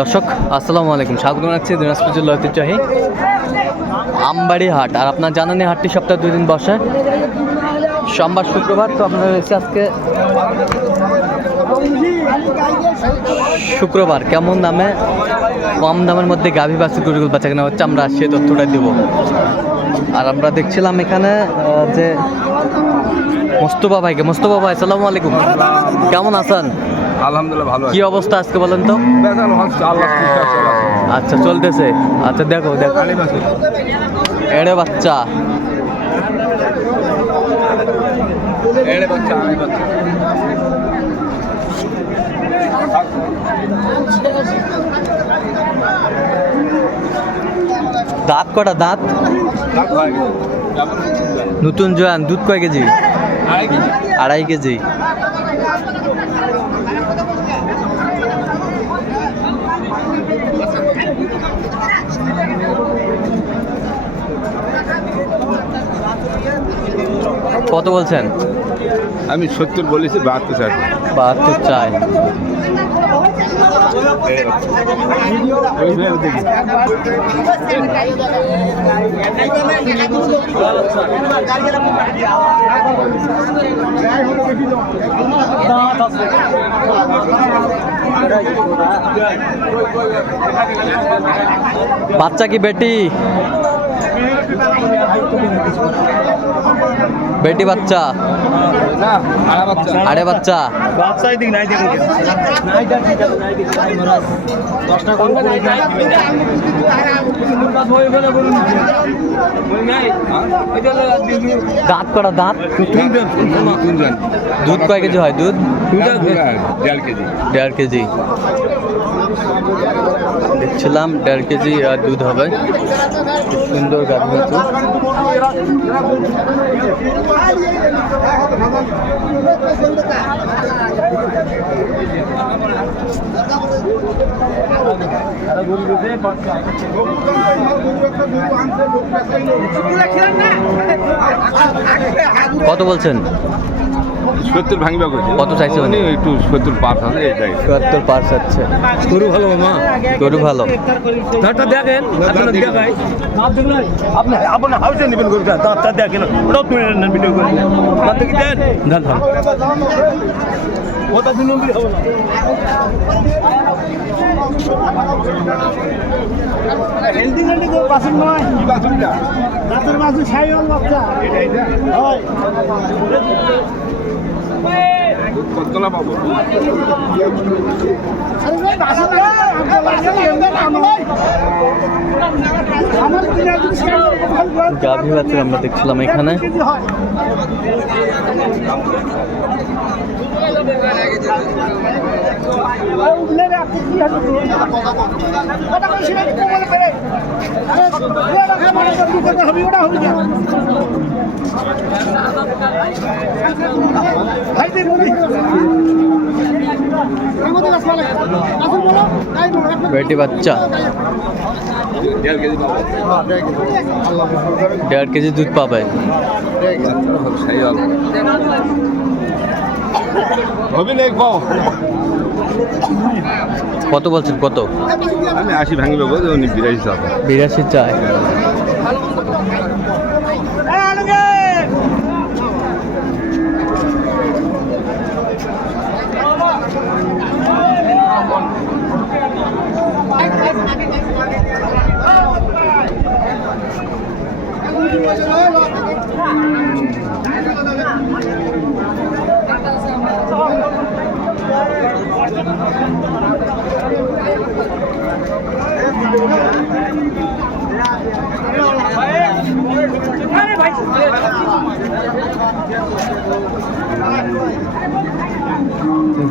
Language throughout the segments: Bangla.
দর্শক, আসসালামু আলাইকুম। স্বাগত জানাচ্ছি দিনাজপুর জেলা ঐতিহ্যবাহী আমবাড়ি হাট। আর আপনার জানেন এই হাটটি সপ্তাহে দুই দিন বসে। সোমবার, শুক্রবার, তো আপনারা রয়েছে আজকে শুক্রবার। কেমন দামে, কম দামের মধ্যে গাভী বাছুর গরুগুলো বাচ্চা কেনা হচ্ছে, আমরা সে তথ্যটা দেবো। আর আমরা দেখছিলাম এখানে যে মোস্তফা ভাইকে। মোস্তফা ভাই, আসসালামু আলাইকুম। কেমন আছেন? আলহামদুলিল্লাহ ভালো কি অবস্থা আজকে বলেন তো? আচ্ছা চলতেছে। আচ্ছা দেখো দেখো। এড়ে বাচ্চা। দাঁত কটা দাঁত? নতুন জোয়ান দুধ কয় কেজি। আড়াই কেজি। কত বলছেন? আমি সত্তর বলেছি বাহাত্তর চাই। বাহাত্তর চাই। বাচ্চা কি বেটি? বেটি বাচ্চা। আরে বাচ্চা। দাঁত করা দাঁত। দুধ কয় কেজি হয় দুধ? দেড় কেজি। দেড় কেজি। দেখছিলাম দেড় কেজি দুধ হবে। সুন্দর গাভী বাছুর কত বলছেন? সত্তর ভাঙবা করছে কত চাইছে উনি? একটু সত্তর পাঁচ আছে চুয়াত্তর পার্স আছে গরু ভালো মামা? গরু ভালো। দাঁতটা দেখেন আপনি আপনার হাউসে নেবেন গরুটা দাঁতটা দেখেন। ওটাও তুলে নেন ভিডিও করে। দাঁত দেখি দেন। দেন ওটা দু নম্বরই হবে না। হেলদি হেলদি নয়? কি বাছুরটা দাঁতের মাঝে সাইওয়াল বাচ্চা। হয়। কতলা পাবো। গাভী বাছুর আমরা দেখছিলাম এখানে। বেটি বাচ্চা। দেড় কেজি দুধ পাবে। কত বলছেন কত? আমি আশি ভাঙিবে বলছে বিরাশি চাপা বিরাশি চাই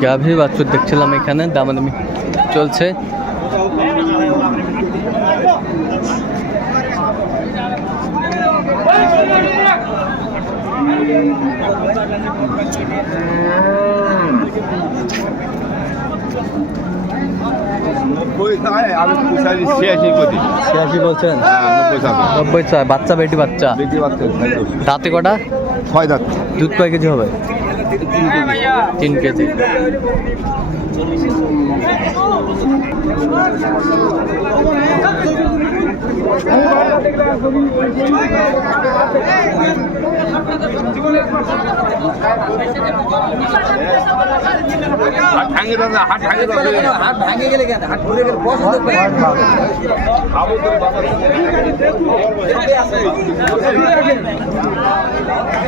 গাভী বাছুর দেখছিলাম এখানে দামাদামি চলছে। ছিয়াশি বলছেন? নব্বই ছয় বাচ্চা বেটি বাচ্চা? বেটি বাচ্চা দাঁতে কটা? ছয় দাঁত। দুধ কয় কেজি হবে? তিন। কেজি হাত ভাঙে গেলে হাত ঘুরে গেলে বসন্ত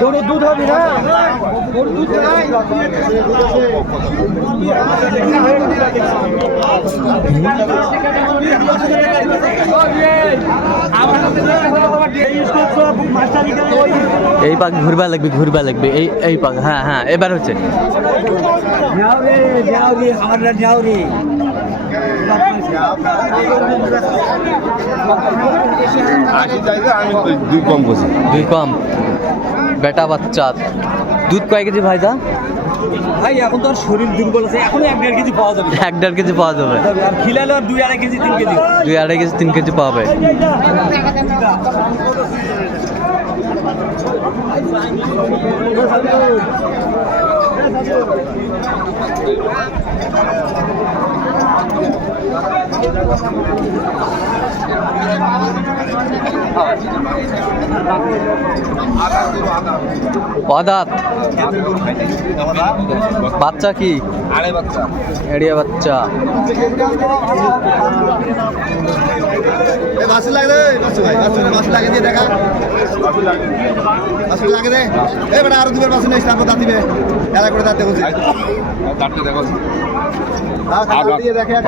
গরু দুধ হবে না? গরু দুধ নাই? এই পাক ঘুরবা লাগবে ঘুরবা লাগবে। এই এই পাক হ্যাঁ হ্যাঁ এবার হচ্ছে। যাও রে যাও রে আমরা যাও রে আশি চাইছে আমি দুই কম বসি। দুই কম? বেটা বাচ্চা। দুধ কয় কেজি ভাইদা ভাই এখন তো আর শরীর দুর্বল আছে এখন এক দেড় কেজি পাওয়া যাবে। এক দেড় কেজি পাওয়া যাবে। আর খিলালে আর দুই আড়াই কেজি তিন কেজি। দুই আড়াই কেজি তিন কেজি পাওয়া পাবে অদাত বাচ্চা কি? বাচ্চা। এড়িয়া বাচ্চা লাগে ভাই লাগে দিয়ে দেখা। লাগে রে এ বেটা আরও দুবার মাছ নিয়ে তারপর দাঁত দিবে। এলা করে দাঁত দেখো দিয়ে দেখে।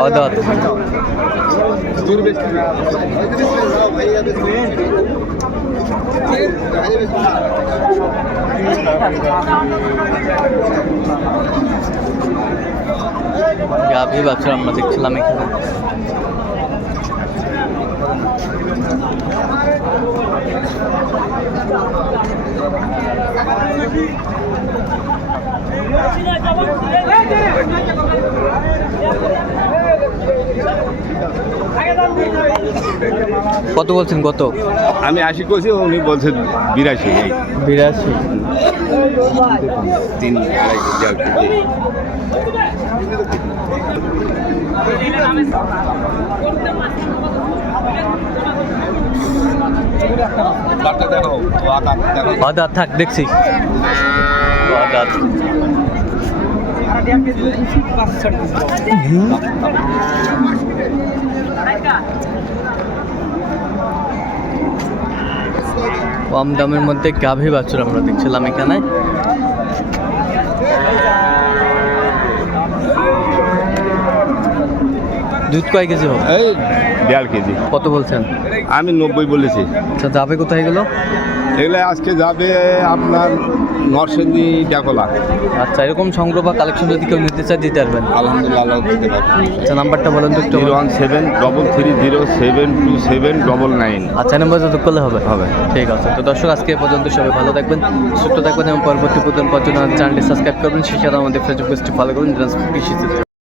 অদাত গাভী বাছুর আমরা দেখছিলাম এখানে। কত বলছেন কত? আমি আশি করছি উনি বলছেন বিরাশি। বিরাশি। তিন অদাত থাক দেখছি। কম দামের মধ্যে গাভী বাছুর আমরা দেখছিলাম এখানে। দুধ কয় কেজি হবে? এই দেড় কেজি। কত বলছেন? আমি নব্বই বলেছি। আচ্ছা যাবে কোথায় গেল এগুলো আজকে যাবে আপনার নরসিংদী ডাকলা। আচ্ছা এরকম সংগ্রহ বা কালেকশন যদি কেউ নিতে চায় দিতে পারবেন। আলহামদুলিল্লাহ আল্লাহ দিতে পারব। আচ্ছা নাম্বারটা বলেন তো একটু। One seven double three zero seven two seven double nine. আচ্ছা নাম্বার যত করলে হবে? হবে। ঠিক আছে তো দর্শক আজকে এ পর্যন্ত সবাই ভালো থাকবেন সুস্থ থাকবেন এবং পরবর্তী প্রতিদিন পর্যন্ত চ্যানেলটি সাবস্ক্রাইব করবেন। সেই সাথে আমাদের ফেসবুক পেজটি ফলো করুন কৃষি।